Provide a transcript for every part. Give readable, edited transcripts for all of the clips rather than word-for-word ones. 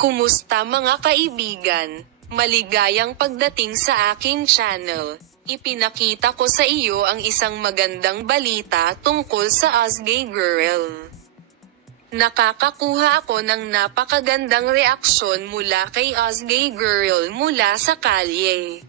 Kumusta mga kaibigan? Maligayang pagdating sa aking channel. Ipinakita ko sa iyo ang isang magandang balita tungkol sa Osgay Girl. Nakakakuha ako ng napakagandang reaksyon mula kay Osgay Girl mula sa kalye.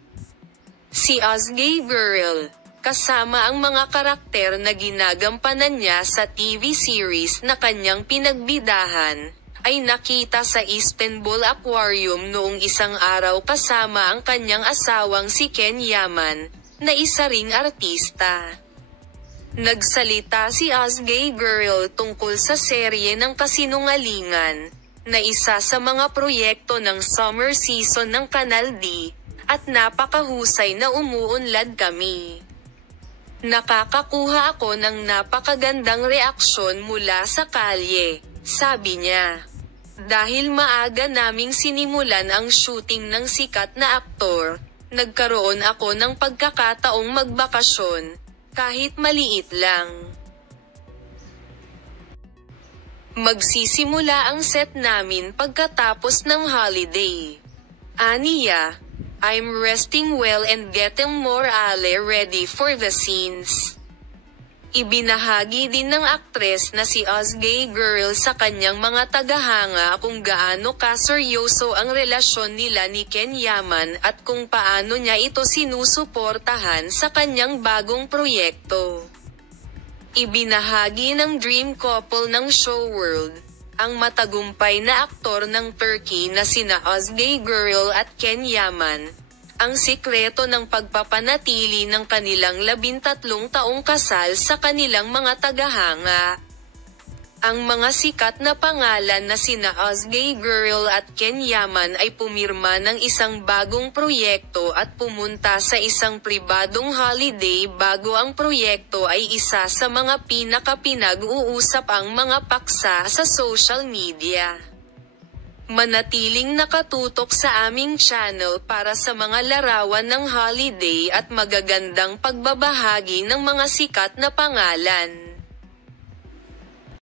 Si Osgay Girl, kasama ang mga karakter na ginagampanan niya sa TV series na kanyang pinagbidahan, ay nakita sa Istanbul Aquarium noong isang araw kasama ang kanyang asawang si Ken Yaman, na isa ring artista. Nagsalita si Osgay Girl tungkol sa serye ng kasinungalingan, na isa sa mga proyekto ng summer season ng Kanal D, at napakahusay na umuunlad kami. Nakakakuha ako ng napakagandang reaksyon mula sa kalye, sabi niya. Dahil maaga naming sinimulan ang shooting ng sikat na aktor, nagkaroon ako ng pagkakataong magbakasyon, kahit maliit lang. Magsisimula ang set namin pagkatapos ng holiday. Aniya, I'm resting well and getting more ready for the scenes. Ibinahagi din ng aktres na si Osgay Girl sa kanyang mga tagahanga kung gaano kaseryoso ang relasyon nila ni Ken Yaman at kung paano niya ito sinusuportahan sa kanyang bagong proyekto. Ibinahagi ng dream couple ng show world, ang matagumpay na aktor ng Turkey na sina Osgay Girl at Ken Yaman, ang sikreto ng pagpapanatili ng kanilang 13 taong kasal sa kanilang mga tagahanga. Ang mga sikat na pangalan na sina Osgay Girl at Ken Yaman ay pumirma ng isang bagong proyekto at pumunta sa isang pribadong holiday bago ang proyekto ay isa sa mga pinaka-pinag-uusap ang mga paksa sa social media. Manatiling nakatutok sa aming channel para sa mga larawan ng holiday at magagandang pagbabahagi ng mga sikat na pangalan.